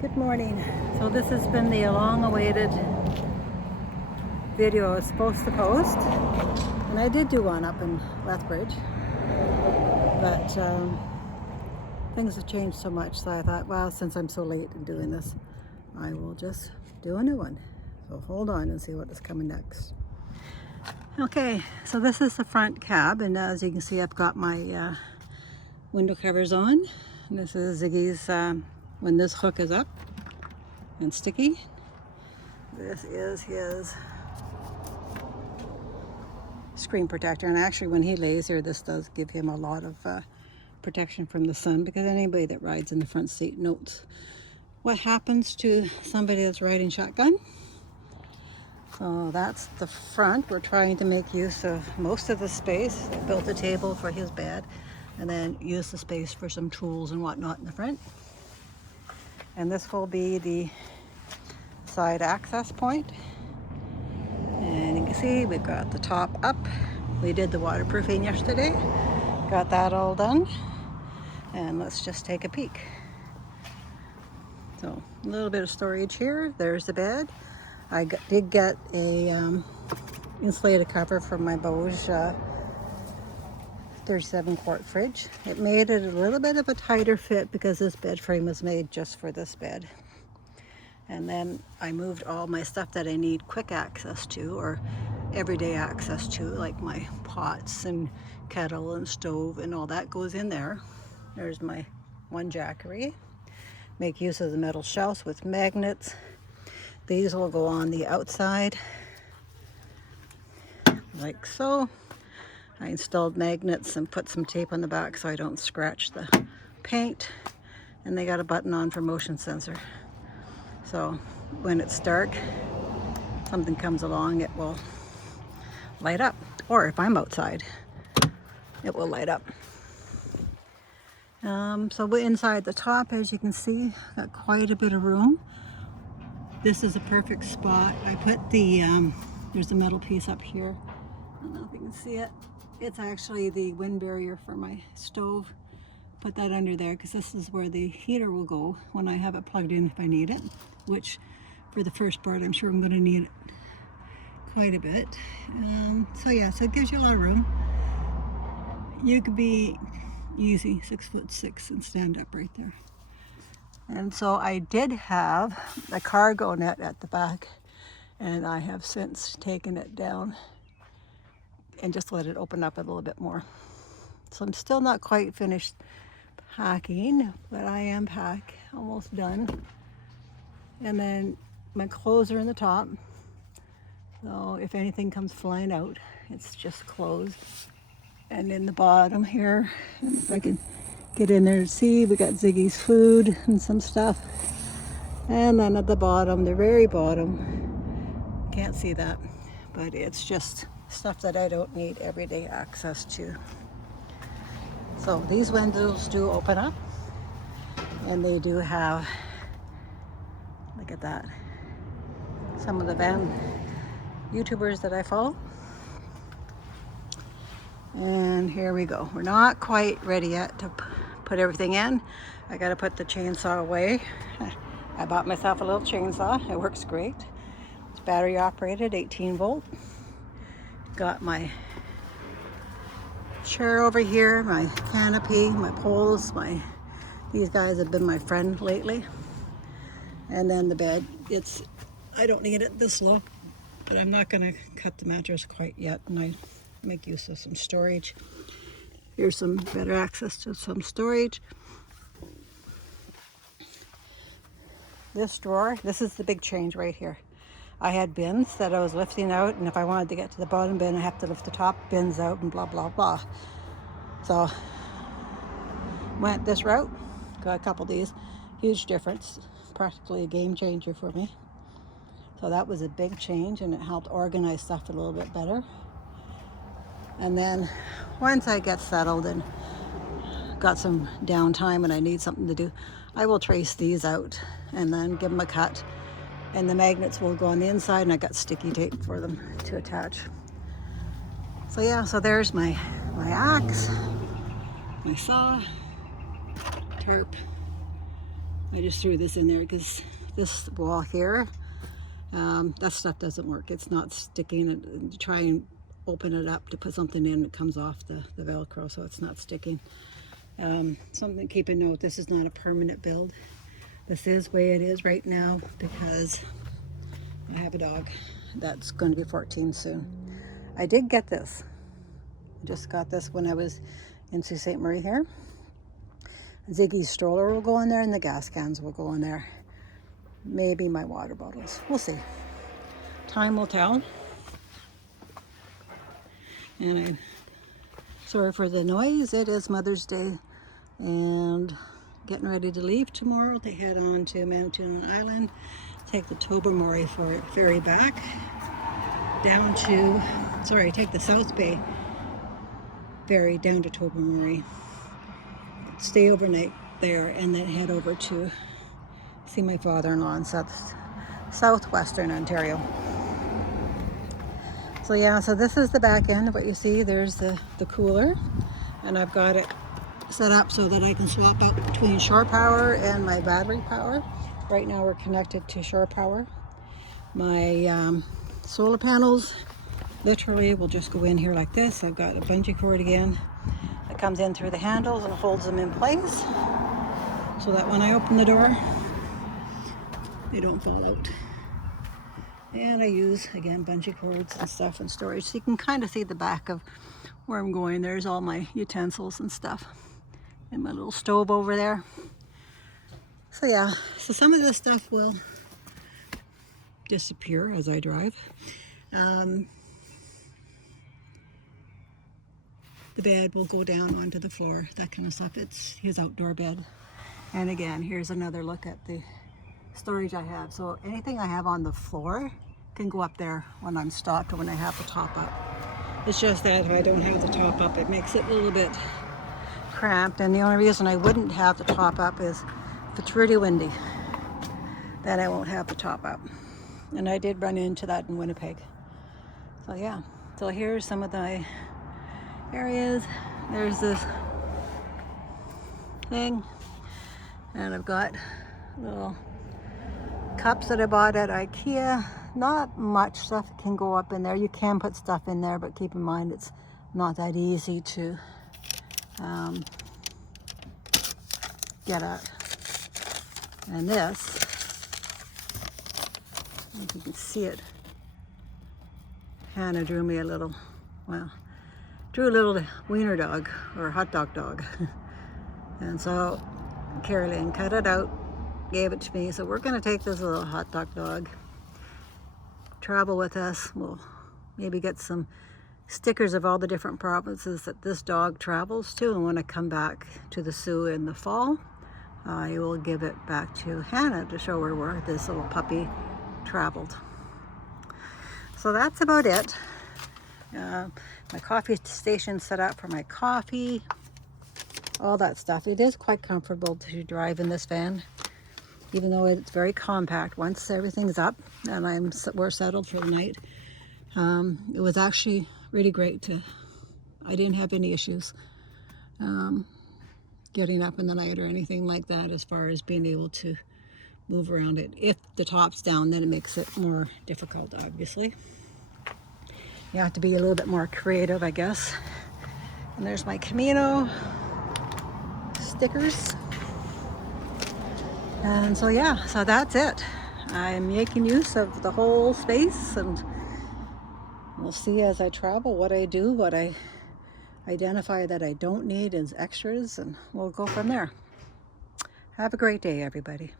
Good morning. So this has been the long-awaited video I was supposed to post, and I did do one up in Lethbridge, but things have changed so much, so I thought, well, since I'm so late in doing this, I will just do a new one. So hold on and see what is coming next. Okay, so this is the front cab, and as you can see, I've got my window covers on. And this is Ziggy's when this hook is up and sticky. This is his screen protector, and actually when he lays here, this does give him a lot of protection from the sun, because anybody that rides in the front seat knows what happens to somebody that's riding shotgun. So that's the front. We're trying to make use of most of the space. I built a table for his bed and then use the space for some tools and whatnot in the front. And this will be the side access point. And you can see we've got the top up. We did the waterproofing yesterday. Got that all done. And let's just take a peek. So a little bit of storage here. There's the bed. I did get a insulated cover from my Bose 37 quart fridge. It made it a little bit of a tighter fit because this bed frame was made just for this bed. And then I moved all my stuff that I need quick access to or everyday access to, like my pots and kettle and stove and all that goes in there. There's my one jackery. Make use of the metal shelves with magnets. These will go on the outside like so. I installed magnets and put some tape on the back so I don't scratch the paint. And they got a button on for motion sensor. So when it's dark, something comes along, it will light up. Or if I'm outside, it will light up. So we're inside the top, as you can see, got quite a bit of room. This is a perfect spot. I put the, there's a metal piece up here. I don't know if you can see it. It's actually the wind barrier for my stove. Put that under there because this is where the heater will go when I have it plugged in if I need it, which for the first part I'm sure I'm going to need it quite a bit. So yeah, so it gives you a lot of room. You could be easy 6'6" and stand up right there. And so I did have a cargo net at the back, and I have since taken it down and just let it open up a little bit more. So I'm still not quite finished packing, but I am almost done. And then my clothes are in the top. So if anything comes flying out, it's just clothes. And in the bottom here, if I can get in there to see, we got Ziggy's food and some stuff. And then at the bottom, the very bottom, can't see that, but it's just stuff that I don't need everyday access to. So these windows do open up, and they do have, look at that, some of the van YouTubers that I follow. And here we go. We're not quite ready yet to put everything in. I got to put the chainsaw away. I bought myself a little chainsaw. It works great. It's battery operated, 18 volt. Got my chair over here, my canopy, my poles, these guys have been my friend lately. And then the bed, I don't need it this low, but I'm not going to cut the mattress quite yet, and I make use of some storage. Here's some better access to some storage. This drawer, this is the big change right here. I had bins that I was lifting out, and if I wanted to get to the bottom bin, I have to lift the top bins out and blah, blah, blah. So went this route, got a couple of these. Huge difference, practically a game changer for me. So that was a big change, and it helped organize stuff a little bit better. And then once I get settled and got some downtime and I need something to do, I will trace these out and then give them a cut. And the magnets will go on the inside, and I got sticky tape for them to attach. So yeah, so there's my axe, my saw, tarp, I just threw this in there because this wall here, that stuff doesn't work. It's not sticking. And try and open it up to put something in, it comes off the Velcro, so it's not sticking. Something to keep a note, this is not a permanent build. This is the way it is right now because I have a dog that's going to be 14 soon. I did get this. I just got this when I was in Sault Ste. Marie here. Ziggy's stroller will go in there and the gas cans will go in there. Maybe my water bottles. We'll see. Time will tell. And I'm sorry for the noise. It is Mother's Day and getting ready to leave tomorrow to head on to Manitoulin Island. Take the Tobermory ferry back down to, take the South Bay ferry down to Tobermory. Stay overnight there and then head over to see my father-in-law in southwestern Ontario. So yeah, so this is the back end of what you see. There's the cooler, and I've got it set up so that I can swap out between shore power and my battery power. Right now we're connected to shore power. My solar panels literally will just go in here like this. I've got a bungee cord again that comes in through the handles and holds them in place so that when I open the door, they don't fall out. And I use, again, bungee cords and stuff and storage. So you can kind of see the back of where I'm going. There's all my utensils and stuff. And my little stove over there. So yeah, so some of this stuff will disappear as I drive. The bed will go down onto the floor, that kind of stuff. It's his outdoor bed. And again, here's another look at the storage I have. So anything I have on the floor can go up there when I'm stopped or when I have the top up. It's just that if I don't have the top up, it makes it a little bit cramped. And the only reason I wouldn't have the top up is if it's really windy, then I won't have the top up. And I did run into that in Winnipeg. So yeah, so here's some of the areas. There's this thing, and I've got little cups that I bought at IKEA. Not much stuff can go up in there. You can put stuff in there, but keep in mind it's not that easy to get at. And this, I don't know if you can see it, Hannah drew me a little, drew a little wiener dog or hot dog. And so Carolyn cut it out, gave it to me. So we're going to take this little hot dog, travel with us. We'll maybe get some stickers of all the different provinces that this dog travels to. And when I come back to the Sioux in the fall, I will give it back to Hannah to show her where this little puppy traveled. So that's about it. My coffee station set up for my coffee, all that stuff. It is quite comfortable to drive in this van, even though it's very compact. Once everything's up and we're settled for the night, it was actually really great I didn't have any issues getting up in the night or anything like that, as far as being able to move around it. If the top's down, then it makes it more difficult, obviously. You have to be a little bit more creative, I guess. And there's my Camino stickers. And so yeah, so that's it. I'm making use of the whole space, and we'll see as I travel what I do, what I identify that I don't need as extras, and we'll go from there. Have a great day, everybody.